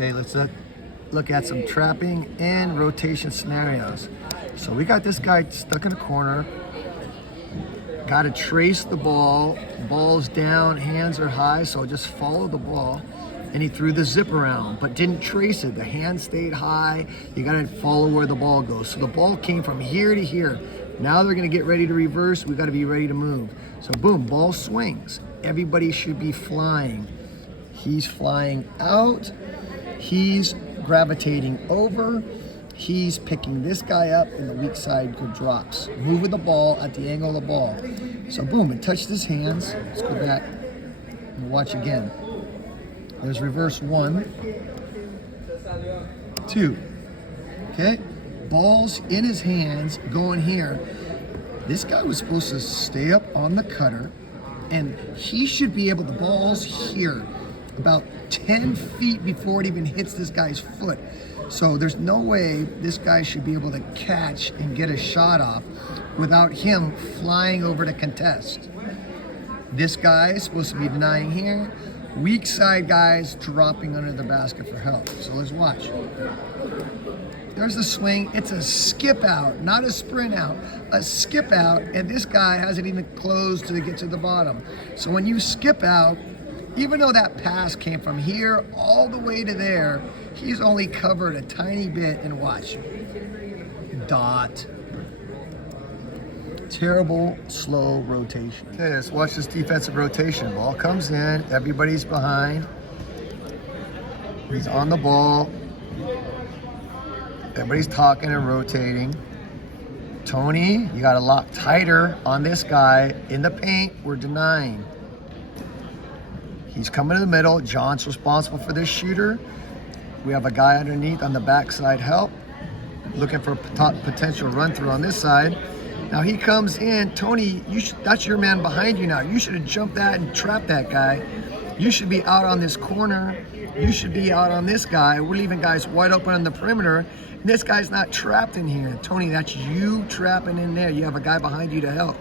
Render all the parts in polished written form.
Okay, let's look at some trapping and rotation scenarios. So we got this guy stuck in a corner. Got to trace the ball. Ball's down, hands are high, so just follow the ball. And he threw the zip around, but didn't trace it. The hand stayed high. You got to follow where the ball goes. So the ball came from here to here. Now they're going to get ready to reverse. We got to be ready to move. So boom, ball swings. Everybody should be flying. He's flying out. He's gravitating over. He's picking this guy up, and the weak side drops. Move with the ball at the angle of the ball. So boom, it touched his hands. Let's go back and watch again. There's reverse 1, 2. Okay, ball's in his hands, going here. This guy was supposed to stay up on the cutter, and he should be able, the ball's here, about 10 feet before it even hits this guy's foot. So there's no way this guy should be able to catch and get a shot off without him flying over to contest. This guy is supposed to be denying here. Weak side guys dropping under the basket for help. So let's watch. There's the swing. It's a skip out, not a sprint out. A skip out, and this guy hasn't even closed to get to the bottom. So when you skip out, even though that pass came from here all the way to there, he's only covered a tiny bit, and watch. Dot. Terrible, slow rotation. Okay, let's watch this defensive rotation. Ball comes in, everybody's behind. He's on the ball. Everybody's talking and rotating. Tony, you gotta lock tighter on this guy. In the paint, we're denying. He's coming to the middle. John's responsible for this shooter. We have a guy underneath on the backside help, looking for potential run through on this side. Now he comes in. Tony, that's your man behind you now. You should have jumped that and trapped that guy. You should be out on this corner. You should be out on this guy. We're leaving guys wide open on the perimeter. And this guy's not trapped in here. Tony, that's you trapping in there. You have a guy behind you to help.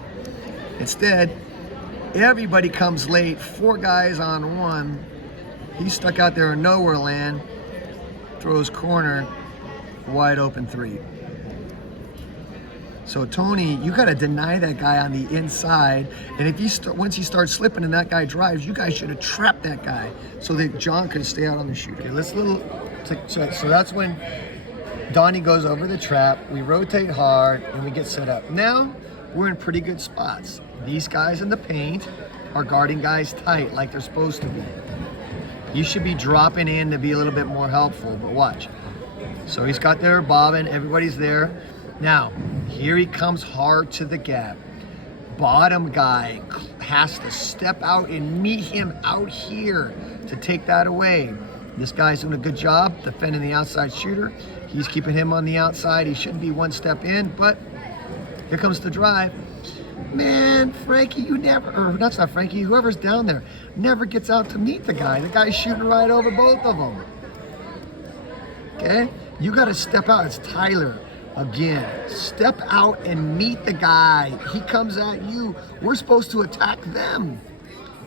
Instead, everybody comes late. 4 guys on 1. He's stuck out there in nowhere land. Throws corner, wide open 3. So Tony, you got to deny that guy on the inside, and if once he starts slipping and that guy drives, you guys should have trapped that guy so that John could stay out on the shooter. Okay, so that's when Donnie goes over the trap. We rotate hard and we get set up. Now we're in pretty good spots. These guys in the paint are guarding guys tight like they're supposed to be. You should be dropping in to be a little bit more helpful, but watch. So he's got there bobbing, everybody's there. Now, here he comes hard to the gap. Bottom guy has to step out and meet him out here to take that away. This guy's doing a good job defending the outside shooter. He's keeping him on the outside. He shouldn't be one step in, but here comes the drive. Man, Frankie, you never, or that's not Frankie, whoever's down there, never gets out to meet the guy. The guy's shooting right over both of them. Okay? You got to step out. It's Tyler. Again, step out and meet the guy. He comes at you. We're supposed to attack them.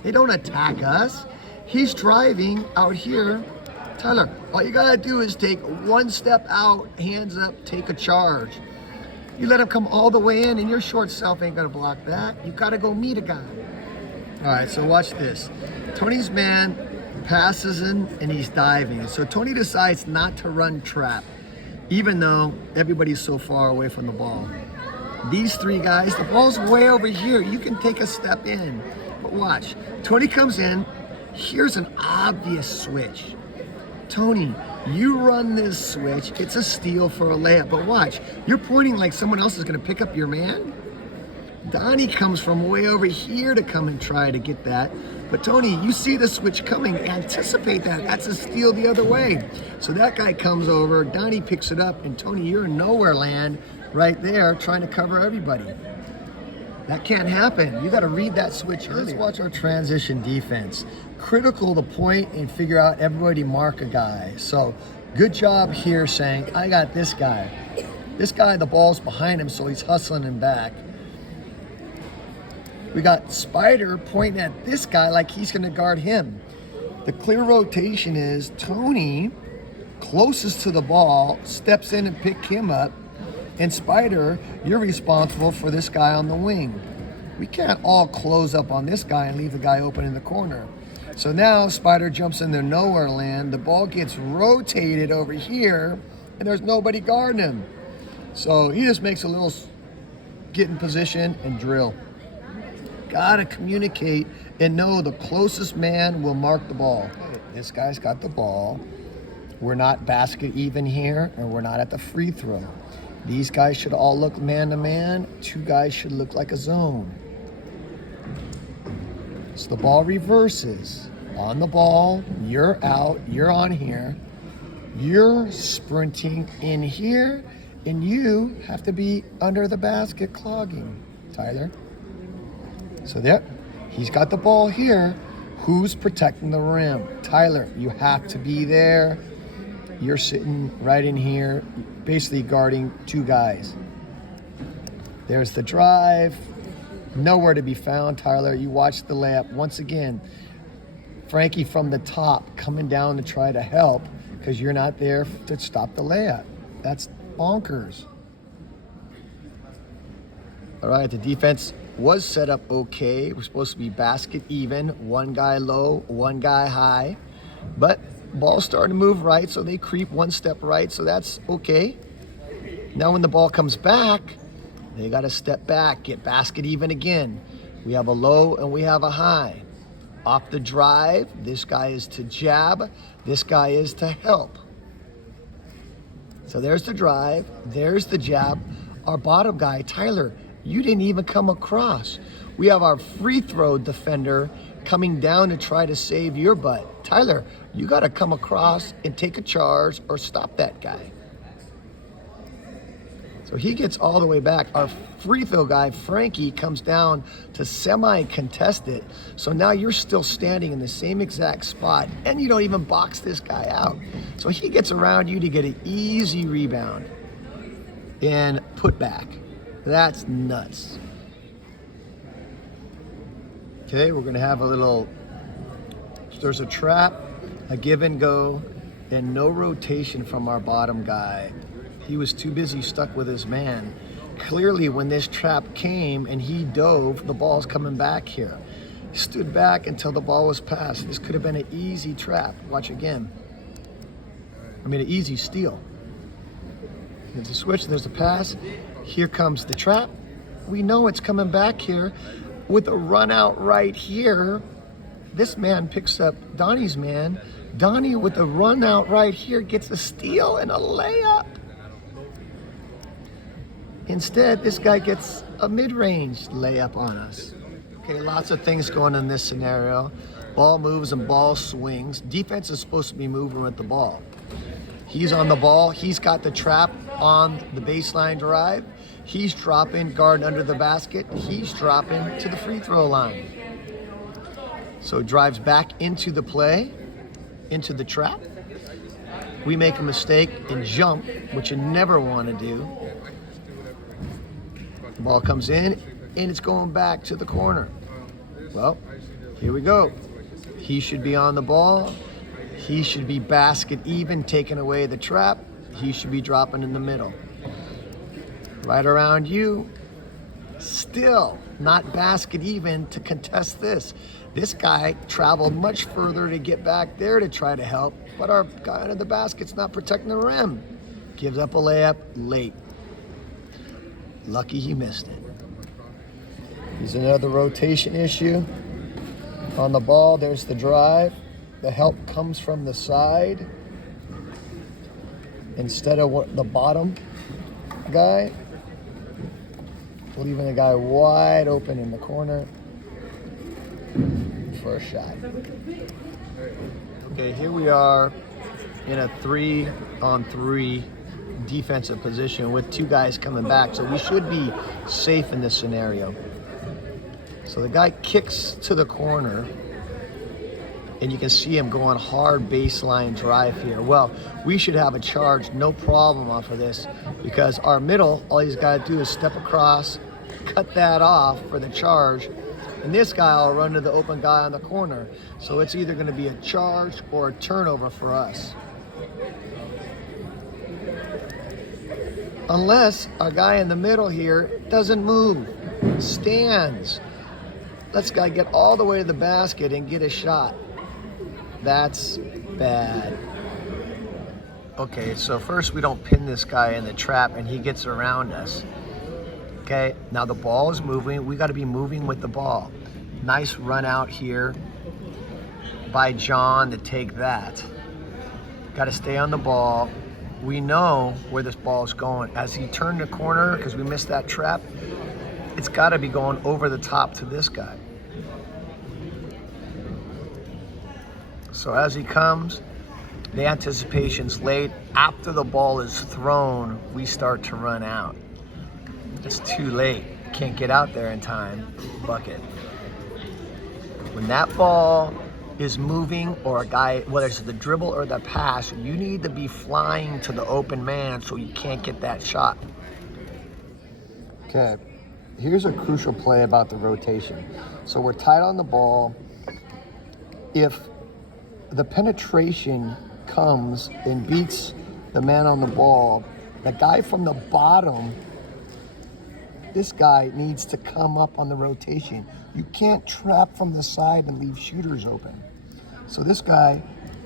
They don't attack us. He's driving out here. Tyler, all you gotta do is take one step out, hands up, take a charge. You let him come all the way in, and your short self ain't gonna block that. You gotta go meet a guy. All right, so watch this. Tony's man passes in, and he's diving. So Tony decides not to run trap, even though everybody's so far away from the ball. These 3 guys, the ball's way over here. You can take a step in, but watch. Tony comes in. Here's an obvious switch. Tony, you run this switch. It's a steal for a layup, but watch. You're pointing like someone else is gonna pick up your man. Donnie comes from way over here to come and try to get that. But Tony, you see the switch coming, anticipate that. That's a steal the other way. So that guy comes over, Donnie picks it up, and Tony, you're in nowhere land right there trying to cover everybody. That can't happen. You got to read that switch earlier. Let's watch our transition defense. Critical to point and figure out everybody mark a guy. So good job here saying, I got this guy. This guy, the ball's behind him, so he's hustling him back. We got Spider pointing at this guy like he's going to guard him. The clear rotation is Tony closest to the ball steps in and pick him up. And Spider, you're responsible for this guy on the wing. We can't all close up on this guy and leave the guy open in the corner. So now Spider jumps into nowhere land. The ball gets rotated over here, and there's nobody guarding him. So he just makes a little get in position and drill. Gotta communicate and know the closest man will mark the ball. This guy's got the ball. We're not basket even here, and we're not at the free throw. These guys should all look man to man. Two guys should look like a zone. So the ball reverses. On the ball, you're out, you're on here. You're sprinting in here, and you have to be under the basket clogging, Tyler. So there, he's got the ball here. Who's protecting the rim? Tyler, you have to be there. You're sitting right in here, basically guarding two guys. There's the drive. Nowhere to be found, Tyler. You watch the layup. Once again, Frankie from the top coming down to try to help because you're not there to stop the layup. That's bonkers. All right, the defense was set up okay. We're supposed to be basket even. One guy low, one guy high. But ball's starting to move right, so they creep one step right, so that's okay. Now when the ball comes back, they got to step back, get basket even again. We have a low and we have a high. Off the drive, this guy is to jab, this guy is to help. So there's the drive, there's the jab. Our bottom guy, Tyler, you didn't even come across. We have our free throw defender coming down to try to save your butt. Tyler, you got to come across and take a charge or stop that guy. So he gets all the way back. Our free throw guy, Frankie, comes down to semi-contest it. So now you're still standing in the same exact spot, and you don't even box this guy out. So he gets around you to get an easy rebound and put back. That's nuts. Okay, we're gonna have a little, there's a trap, a give and go, and no rotation from our bottom guy. He was too busy stuck with his man. Clearly when this trap came and he dove, the ball's coming back here. He stood back until the ball was passed. This could have been an easy trap. Watch again. An easy steal. There's a switch, there's a pass. Here comes the trap. We know it's coming back here. With a run out right here, this man picks up Donnie's man. Donnie with a run out right here gets a steal and a layup. Instead, this guy gets a mid-range layup on us. Okay, lots of things going on in this scenario. Ball moves and ball swings. Defense is supposed to be moving with the ball. He's on the ball. He's got the trap on the baseline drive. He's dropping, guard under the basket. He's dropping to the free throw line. So drives back into the play, into the trap. We make a mistake and jump, which you never want to do. The ball comes in, and it's going back to the corner. Well, here we go. He should be on the ball. He should be basket even, taking away the trap. He should be dropping in the middle. Right around you, still not basket even to contest this. This guy traveled much further to get back there to try to help, but our guy under the basket's not protecting the rim. Gives up a layup late. Lucky he missed it. Here's another rotation issue. On the ball, there's the drive. The help comes from the side instead of what the bottom guy. Leaving the guy wide open in the corner for a shot. Okay, here we are in a 3-on-3 defensive position with two guys coming back, so we should be safe in this scenario. So the guy kicks to the corner, and you can see him going hard baseline drive here. Well, we should have a charge, no problem off of this, because our middle, all he's got to do is step across, cut that off for the charge, and this guy will run to the open guy on the corner. So it's either going to be a charge or a turnover for us. Unless our guy in the middle here doesn't move, stands. Let's guy get all the way to the basket and get a shot. That's bad. Okay, so first we don't pin this guy in the trap and he gets around us. Okay, now the ball is moving. We got to be moving with the ball. Nice run out here by John to take that. Got to stay on the ball. We know where this ball is going. As he turned the corner, because we missed that trap, it's got to be going over the top to this guy. So as he comes, the anticipation's late. After the ball is thrown, we start to run out. It's too late. Can't get out there in time. Bucket. When that ball is moving, or a guy, whether it's the dribble or the pass, you need to be flying to the open man so you can't get that shot. Okay, here's a crucial play about the rotation. So we're tight on the ball. If the penetration comes and beats the man on the ball, the guy from the bottom, this guy needs to come up on the rotation. You can't trap from the side and leave shooters open. So this guy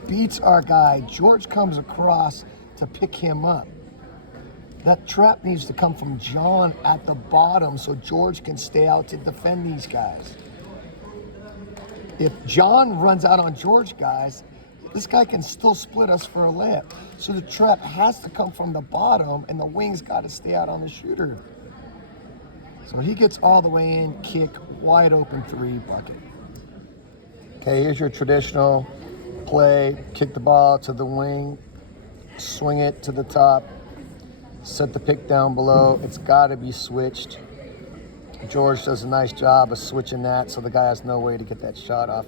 beats our guy. George comes across to pick him up. That trap needs to come from John at the bottom so George can stay out to defend these guys. If John runs out on George guys, this guy can still split us for a layup. So the trap has to come from the bottom and the wings got to stay out on the shooter. So he gets all the way in, kick, wide open three, bucket. Okay, here's your traditional play. Kick the ball to the wing, swing it to the top, set the pick down below. It's got to be switched. George does a nice job of switching that so the guy has no way to get that shot off.